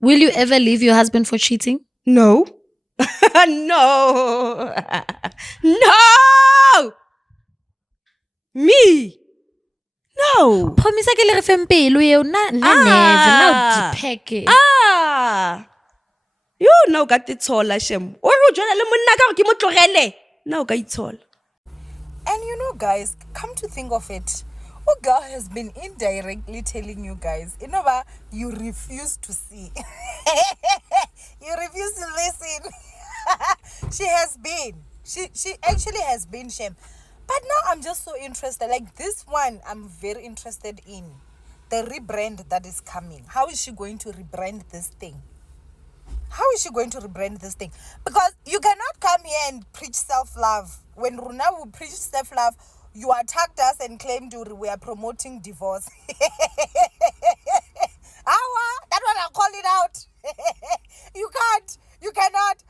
Will you ever leave your husband for cheating? No. No. No. Me. No. Promise ke le re feng pelo eo na never na o dipheke. You no ka tshola shem. O re o jwala le monna ka gore ke mo tlogele. Na o ka itshola. And you know, guys, come to think of it, Uga has been indirectly telling you guys, you know what, you refuse to see. You refuse to listen. She has been. She actually has been, Shem. But now I'm just so interested. Like this one, I'm very interested in the rebrand that is coming. How is she going to rebrand this thing? How is she going to rebrand this thing? Because you cannot come here and preach self-love. When Runa will preach self-love, you attacked us and claimed we are promoting divorce. That one I'll call it out. You can't. You cannot.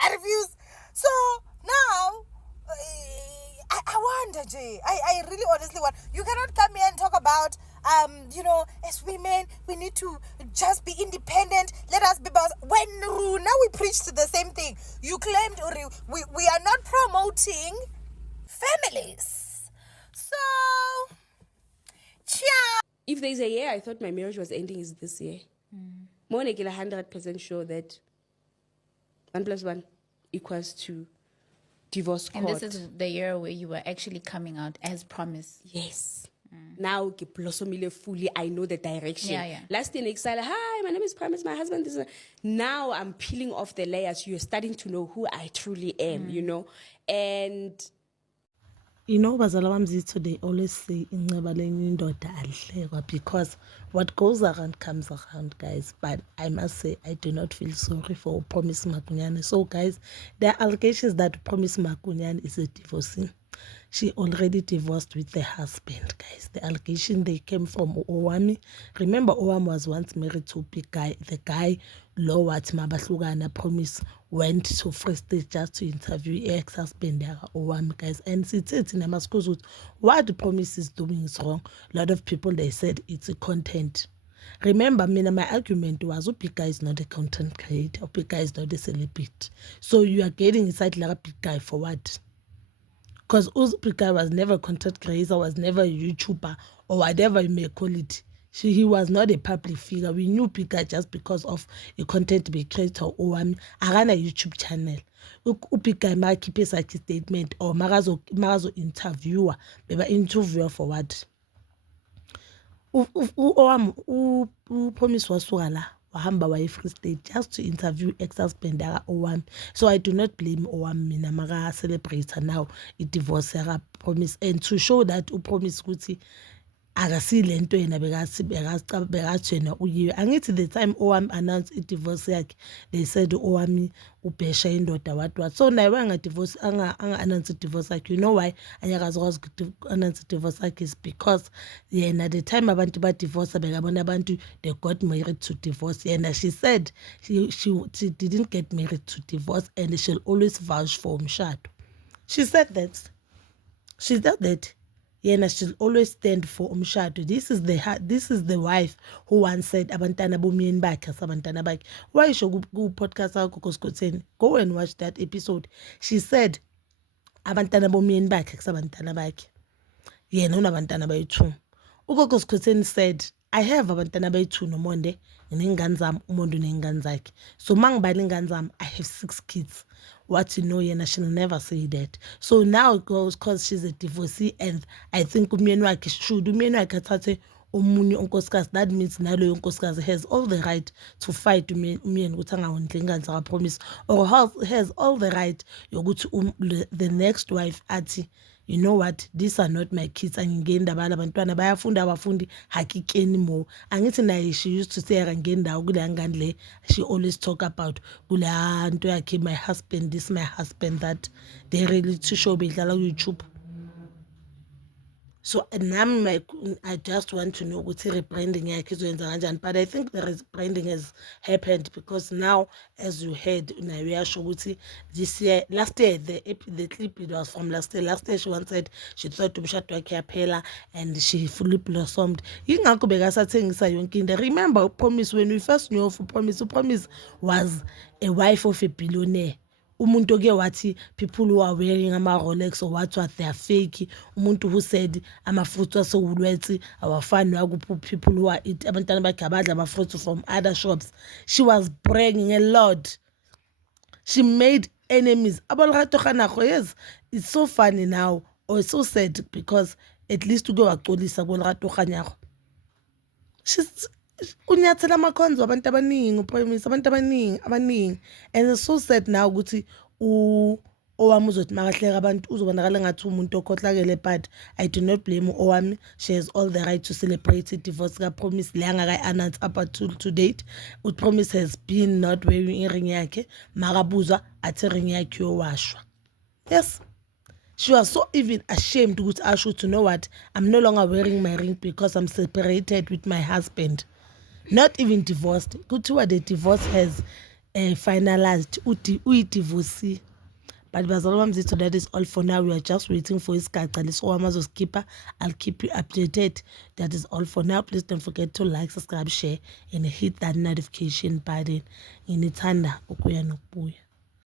I refuse. So now, I wonder, Jay. I really honestly want. You cannot come here and talk about, as women, we need to just be independent. Let us be boss. When now we preach to the same thing. You claimed we are not promoting families. So, ciao. If there's a year I thought my marriage was ending, is this year. More than 100% sure that 1 + 1 equals to divorce court. And this is the year where you were actually coming out as promised. Yes. Now ke blossomile fully. I know the direction. Yeah. Last thing excited. Hi, my name is Promise. My husband is. Now I'm peeling off the layers. You're starting to know who I truly am. You know, and you know, bazala bamzitho, they always say inceba lenye indoda alihlekwa, because what goes around comes around, guys. But I must say, I do not feel sorry for Promise Makunyane. So, guys, there are allegations that Promise Makunyane is a divorcee. She already divorced with the husband, guys. The allegation, they came from Owami. Remember, Owami was once married to a big guy. The guy, Lowat Mabahlugana, Promise went to Free State just to interview ex-husband Owami, guys. And it's in Damascus. What the Promise is doing is wrong. A lot of people, they said it's a content. Remember, my argument was Upika is not a content creator. Upika is not a celebrity. So you are getting inside like a big guy for what? Because Uzpika was never a content creator, was never a YouTuber, or whatever you may call it. He was not a public figure. We knew Pika just because of a content creator or a YouTube channel. Upika ma keep a statement or marazo interviewer. Beba interviewer for what? Promise wasuka wahamba waye Free State just to interview ex-husband Owami. So I do not blame Owami mina maka celebrate now divorce Promise, and to show that Promise ukuthi akasile into yena bekathi yena uyiwe. Angithi the time Owami announced divorce yakhe, they said Owami ubhesha indoda what. So naye anga-divorce anga-announce divorce yakhe. You know why anyakazokwazi announce divorce yakhe? Is because yena the time abantu ba-divorce bekabona abantu they got married to divorce. Yena she said she didn't get married to divorce, and she'll always vouch for umshado. She said that. Yena she'll always stand for umshado. This is the wife who once said abantwana bomyeni bakhe asabantwana bakhe. Why isho ku podcast akho Koskotheni? Go and watch that episode. She said abantwana bomyeni bakhe asabantwana bakhe. Yena unabantwana bayi-2. Koskotheni said, I have abantwana bayi-2 nomonde nengane zami, umonde nengane zakhe. So mangibala ingane zami, I have 6 kids. What you know, yena she'll never say that. So now it goes because she's a divorcee, and I think umyeni wakhe should athathe omunye unkosikazi. That means nalo unkosikazi has all the right to fight umyeni ukuthi angawondli ingane zaka Promise, or has all the right yokuthi the next wife athi, you know what, these are not my kids, angingeni ndaba labantwana bayafunda abafundi hakikeni more. Angithi naye she used to say akangeni ndawo kule ngane le she always talk about kule nto yakhe, my husband this, my husband that. They really to show bedlala ku YouTube. So I just want to know ukuthi rebranding yakhe izoyenza kanjani, but I think the rebranding has happened because now, as you heard, nayo uyasho ukuthi last year the clip, it was from last year. Last year she once said she thought umshado wakhe yaphela and she fully blossomed. Yingakho bekasathengisa yonke into. Remember uPromise, when we first knew of uPromise was a wife of a billionaire. Umuntu ke wathi people who are wearing ama-Rolex or what they are fake. Umuntu who said amafruits asewulwethi awafani nakuphi people who are abantwana bakhe abadla amafruits from other shops. She was bragging a lot. She made enemies. Yes, it's so funny now, or it's so sad because at least uke waxolisa kuLerato. She's unyathela amakhonzo abantu abaningi uPromise, abantu abaningi, and it's so sad now ukuthi owami uzothi makahleka abantu uzobonakala ngathi umuntu okhohlakele, but I do not blame owami. She has all the right to celebrate divorce kaPromise le angakayi-announce up until to date. uPromise has been not wearing iring yakhe, makabuzwa athi ring yakhe yowashwa. Yes. She was so even ashamed ukuthi asho to know what, I'm no longer wearing my ring because I'm separated with my husband. Not even divorced. Kuthiwa the divorce has finalized. Uyi-divorcee. But bazalwane bami zethu, that is all for now. We are just waiting for isigaca lesowami azoskipha. I'll keep you updated. That is all for now. Please don't forget to like, subscribe, share, and hit that notification button. Inithanda ukuya nokubuya.